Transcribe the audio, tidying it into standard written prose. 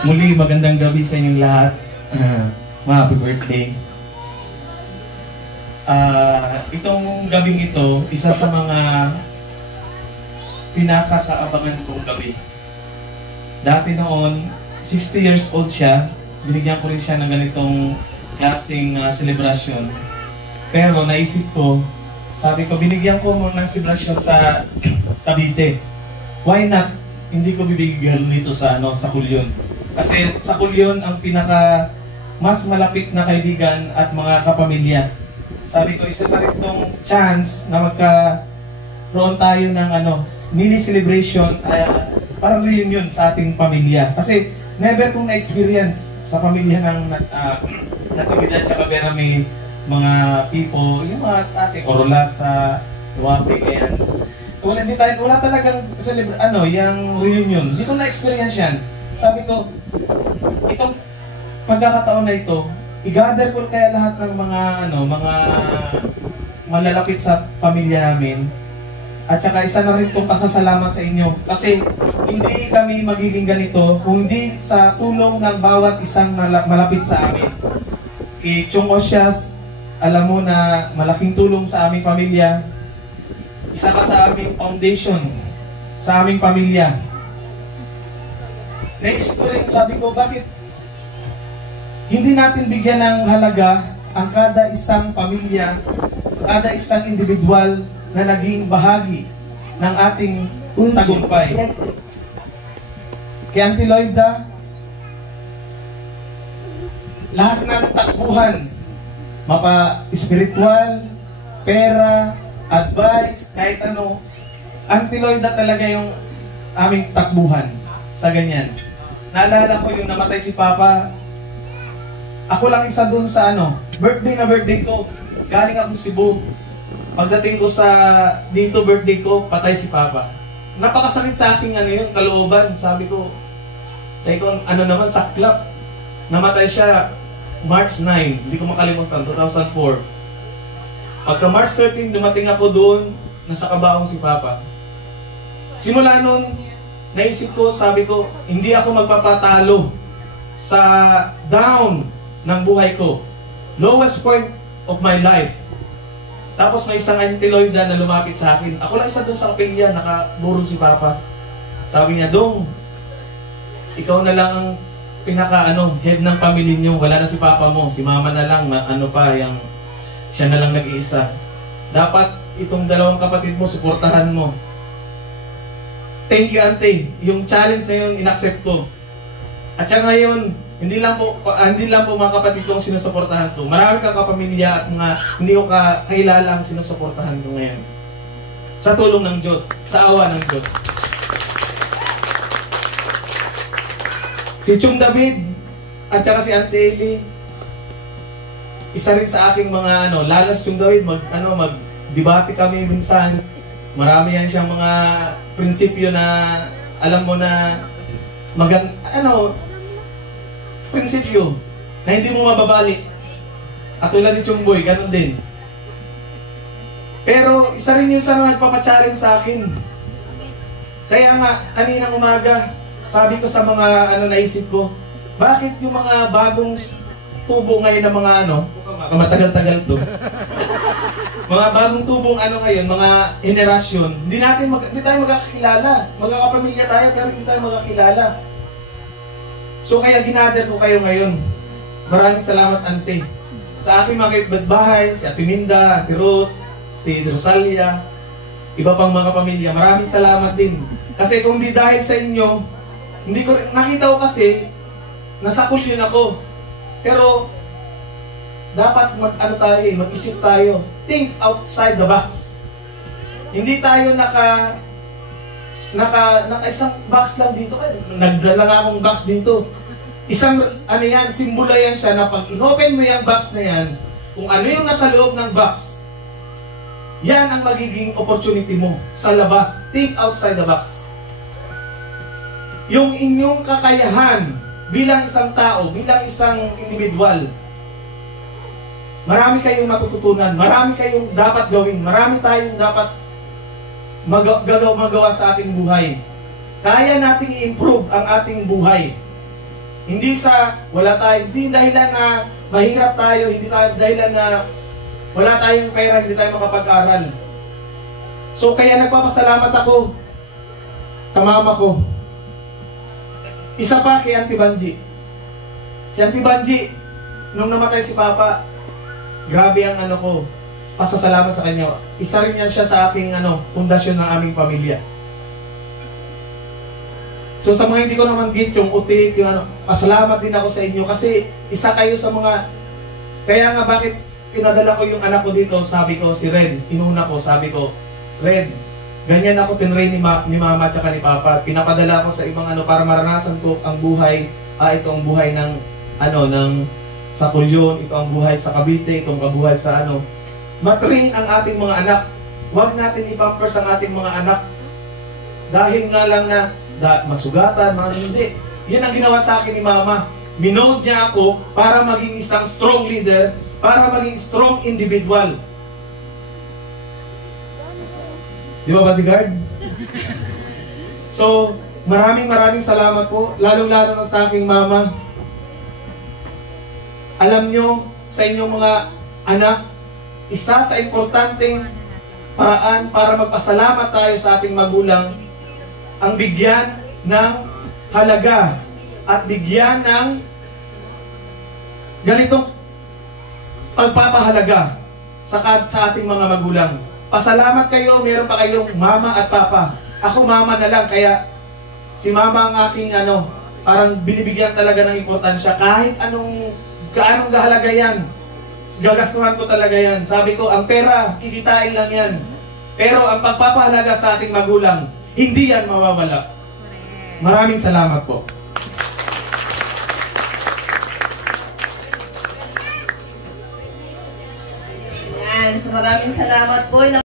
Muli, magandang gabi sa inyong lahat. Happy birthday. Itong gabing ito, isa sa mga pinakakaabangan kong gabi. Dati noon, 60 years old siya, binigyan ko rin siya ng ganitong klaseng celebration. Pero naisip ko, sabi ko, binigyan ko mo ng celebration sa Cavite. Why not? Hindi ko bibigyan nito sa Kulyon. Kasi sa Kulyon ang pinaka mas malapit na kaibigan at mga kapamilya. Sabi ko, isa pa rin itong chance na magkaroon tayo ng mini celebration, parang reunion sa ating pamilya. Kasi never kong na-experience sa pamilya ng Natividad tsaka Vera, may mga people, yung mga ating Orolasa, Tuwapi, ganyan. Wala talagang yung reunion. Hindi ko na-experience yan. Sabi ko, itong pagkakataon na ito, i-gather ko kaya lahat ng mga malalapit sa pamilya namin. At saka isa na rin itong pasasalamat sa inyo. Kasi hindi kami magiging ganito kung hindi sa tulong ng bawat isang malapit sa amin. Kay Chong Osias, alam mo na malaking tulong sa aming pamilya. Isa ka sa aming foundation, sa aming pamilya. Next ko rin, sabi ko, bakit hindi natin bigyan ng halaga ang kada isang pamilya, kada isang individual na naging bahagi ng ating tagumpay. Kay Auntie Loida, lahat ng takbuhan, mapa-spiritual, pera, advice, kahit ano, Auntie Loida talaga yung aming takbuhan sa ganyan. Naalala ko yung namatay si Papa, ako lang isa dun sa birthday ko, galing akong Cebu. Pagdating ko sa dito birthday ko, patay si Papa. Napakasakit sa aking yung kalooban. Sabi ko, naman, saklap. Namatay siya March 9, hindi ko makalimutan, 2004. Pagka March 13, dumating ako doon, nasa kabaong si Papa. Simula noon, naisip ko, sabi ko, hindi ako magpapatalo sa down ng buhay ko. Lowest point of my life. Tapos may isang Auntie Loida na lumapit sa akin. Ako lang isa doon sa kapilya, nakaburol si Papa. Sabi niya, Dong, ikaw na lang ang head ng pamilya niyo. Wala na si Papa mo, si Mama na lang, siya na lang nag-iisa. Dapat itong dalawang kapatid mo, suportahan mo. Thank you, Auntie. Yung challenge na yun, inaccept ko. At siya ngayon, hindi lang po mga kapatid ko ang sinusuportahan ko. Marami kang kapamilya at mga hindi ko kakilala ang sinusuportahan ko ngayon. Sa tulong ng Diyos, sa awa ng Diyos. Si Chong David at saka si Auntie Eli, isa rin sa aking mga lalas Chong David, mag-debate kami minsan. Marami yan siyang mga prinsipyo na alam mo na prinsipyo na hindi mo mababalik. At tulad ni Chong Boy, ganun din. Pero isa rin yun sa nagpapachallenge sa akin. Kaya nga, kaninang umaga, sabi ko sa mga naisip ko, bakit yung mga bagong tubo ngayon ng mga matagal-tagal to, mga bagong tubong ngayon, mga henerasyon, hindi tayo magkakilala. Magkakapamilya tayo pero hindi tayo magkakilala. So kaya ginather ko kayo ngayon. Maraming salamat, Ante. Sa aking mga kapitbahay, si Ate Minda, Ate Ruth, Ate Rosalia, iba pang mga pamilya, maraming salamat din. Kasi kung di dahil sa inyo, hindi ko nakita ko kasi nasa Kulyon ako. Pero dapat mag-isip tayo. Think outside the box. Hindi tayo naka isang box lang dito. Nagdala nga akong box dito. Isang simbolo yan siya na pag inopen mo yung box na yan, kung ano yung nasa loob ng box, yan ang magiging opportunity mo sa labas. Think outside the box. Yung inyong kakayahan bilang isang tao, bilang isang individual, marami kayong matututunan, marami kayong dapat gawin, marami tayong dapat magawa sa ating buhay. Kaya nating i-improve ang ating buhay. Hindi sa wala tayo, hindi dahilan na mahirap tayo, hindi tayo dahilan na wala tayong pera, hindi tayo makapag-aral. So kaya nagpapasalamat ako sa mama ko. Isa pa kay Auntie Banji. Si Auntie Banji, nung namatay si Papa, grabe ang pasasalamat sa kanya. Isa rin niya siya sa aking pundasyon ng aming pamilya. So sa mga hindi ko naman git yung utik, yung pasalamat din ako sa inyo kasi isa kayo sa mga, kaya nga bakit pinadala ko yung anak ko dito, sabi ko si Red, inuna ko, sabi ko, Red, ganyan ako tinrain ni Mama at ni Papa. Pinapadala ko sa ibang para maranasan ko ang buhay, ito ang buhay ng sa Kulyon, ito ang buhay sa Cavite, ito ang buhay sa matrain ang ating mga anak. Huwag natin ipampers ang ating mga anak dahil nga lang na masugatan, hindi. Yan ang ginawa sa akin ni Mama. Minold niya ako para maging isang strong leader, para maging strong individual. Di ba, bodyguard? So, maraming salamat po, lalong-lalo na sa aking mama. Alam nyo, sa inyong mga anak, isa sa importanteng paraan para magpasalamat tayo sa ating magulang, ang bigyan ng halaga at bigyan ng ganitong pagpapahalaga sa ating mga magulang. Pasalamat kayo, meron pa kayong mama at papa. Ako mama na lang, kaya si mama ang aking parang binibigyan talaga ng importansya. Kahit anong kahalaga yan, gagastuhan ko talaga yan. Sabi ko, ang pera, kikitain lang yan. Pero ang pagpapahalaga sa ating magulang, hindi yan mawawala. Maraming salamat po. Yan, so maraming salamat po.